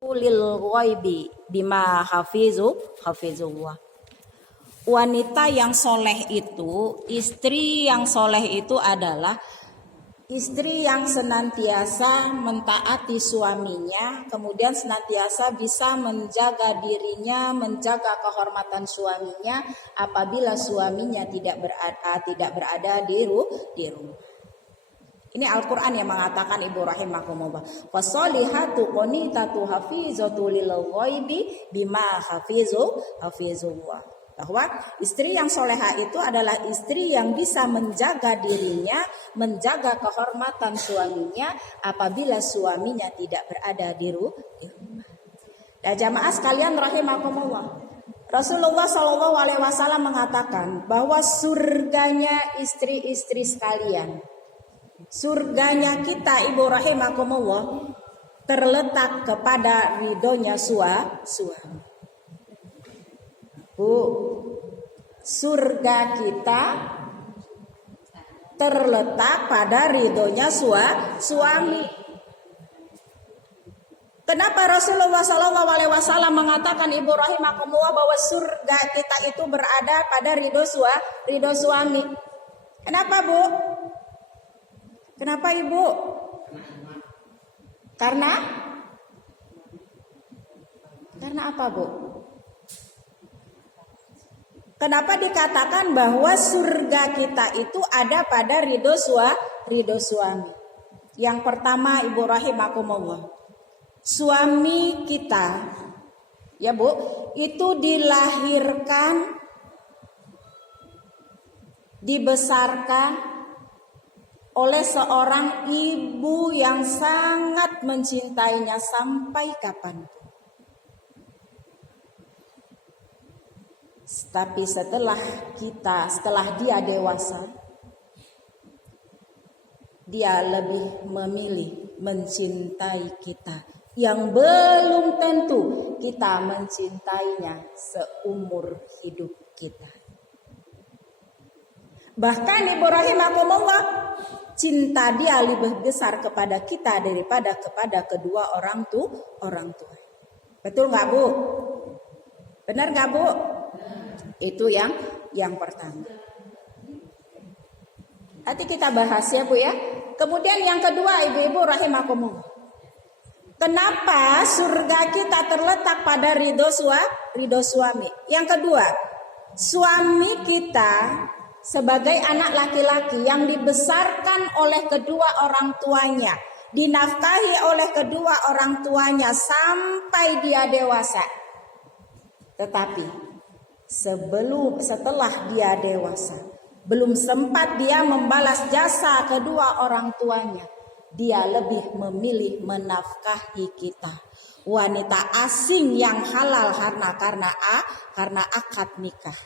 lil ghaibi bima hafizullah. Wanita yang soleh itu, istri yang soleh itu adalah istri yang senantiasa mentaati suaminya, kemudian senantiasa bisa menjaga dirinya, menjaga kehormatan suaminya apabila suaminya tidak berada di rumah. Ini Al-Quran yang mengatakan, Ibu rahimakumullah, fasolihatu qonitatu hafizatu lil ghaibi bima hafizullah. Bahwa istri yang soleha itu adalah istri yang bisa menjaga dirinya, menjaga kehormatan suaminya apabila suaminya tidak berada di rumah. Dan jamaah sekalian rahimakumullah, Rasulullah SAW mengatakan bahwa surganya istri-istri sekalian, surganya kita Ibu rahimakumullah terletak kepada ridhonya suami. Bu, surga kita terletak pada ridhonya suami. Kenapa Rasulullah SAW mengatakan, Ibu rahimakumullah, bahwa surga kita itu berada pada ridho suami? Kenapa, Bu? Kenapa, Ibu? Karena apa, Bu? Kenapa dikatakan bahwa surga kita itu ada pada ridho suami? Yang pertama, Ibu rahimakumullah, suami kita, ya Bu, itu dilahirkan, dibesarkan oleh seorang ibu yang sangat mencintainya sampai kapanpun. Tapi setelah dia dewasa, dia lebih memilih mencintai kita yang belum tentu kita mencintainya seumur hidup kita. Bahkan Ibu rahimakumullah, cinta dia lebih besar kepada kita daripada kepada kedua orang tua. Betul nggak, Bu? Benar nggak, Bu? Itu yang pertama. Nanti kita bahas ya, Bu ya. Kemudian yang kedua, Ibu-ibu rahimakumullah, kenapa surga kita terletak pada ridho suami? Yang kedua, suami kita sebagai anak laki-laki yang dibesarkan oleh kedua orang tuanya, dinafkahi oleh kedua orang tuanya sampai dia dewasa. Tetapi setelah dia dewasa, belum sempat dia membalas jasa kedua orang tuanya, dia lebih memilih menafkahi kita, wanita asing yang halal karena akad nikah.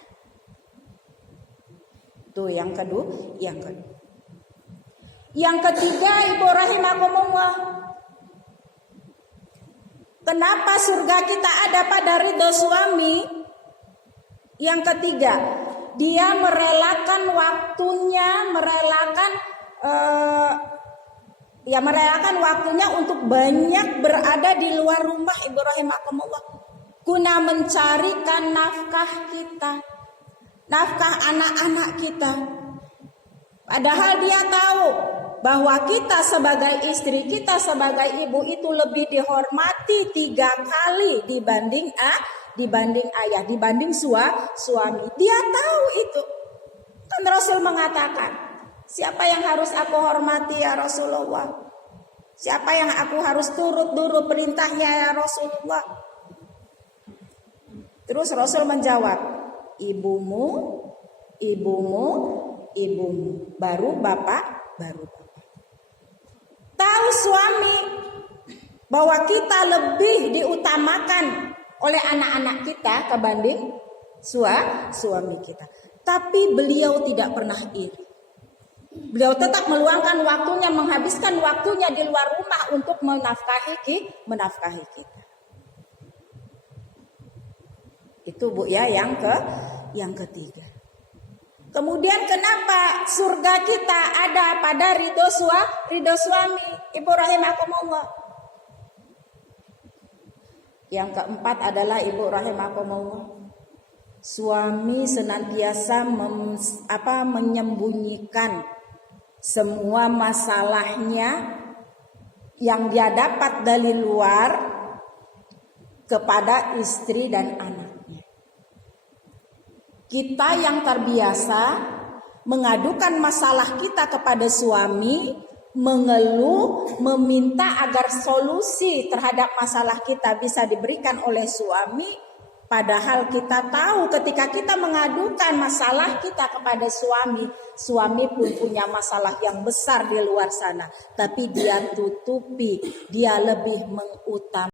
Itu yang kedua. Yang ketiga, Ibu rahimakumullah, kenapa surga kita ada pada ridho suami? Yang ketiga, dia merelakan waktunya, merelakan waktunya untuk banyak berada di luar rumah, Ibu rahimakumullah, guna mencarikan nafkah kita, nafkah anak-anak kita. Padahal dia tahu bahwa kita sebagai istri, kita sebagai ibu itu lebih dihormati 3 kali dibanding ayah, dibanding suami. Dia tahu itu. Kan Rasul mengatakan, siapa yang harus aku hormati ya Rasulullah? Siapa yang aku harus turut perintahnya ya Rasulullah? Terus Rasul menjawab, ibumu, baru bapak. Tahu suami bahwa kita lebih diutamakan oleh anak-anak kita kebanding suami kita. Tapi beliau tidak pernah iri. Beliau tetap meluangkan waktunya, menghabiskan waktunya di luar rumah untuk menafkahi kita. Itu, Bu ya, yang ketiga. Kemudian kenapa surga kita ada pada ridho suami? Ibu rahimakumullah, Yang keempat adalah ibu rahimakumullah, suami senantiasa menyembunyikan semua masalahnya yang dia dapat dari luar kepada istri dan anaknya. Kita yang terbiasa mengadukan masalah kita kepada suami, mengeluh, meminta agar solusi terhadap masalah kita bisa diberikan oleh suami, padahal kita tahu ketika kita mengadukan masalah kita kepada suami, suami pun punya masalah yang besar di luar sana, tapi dia tutupi, dia lebih mengutamakan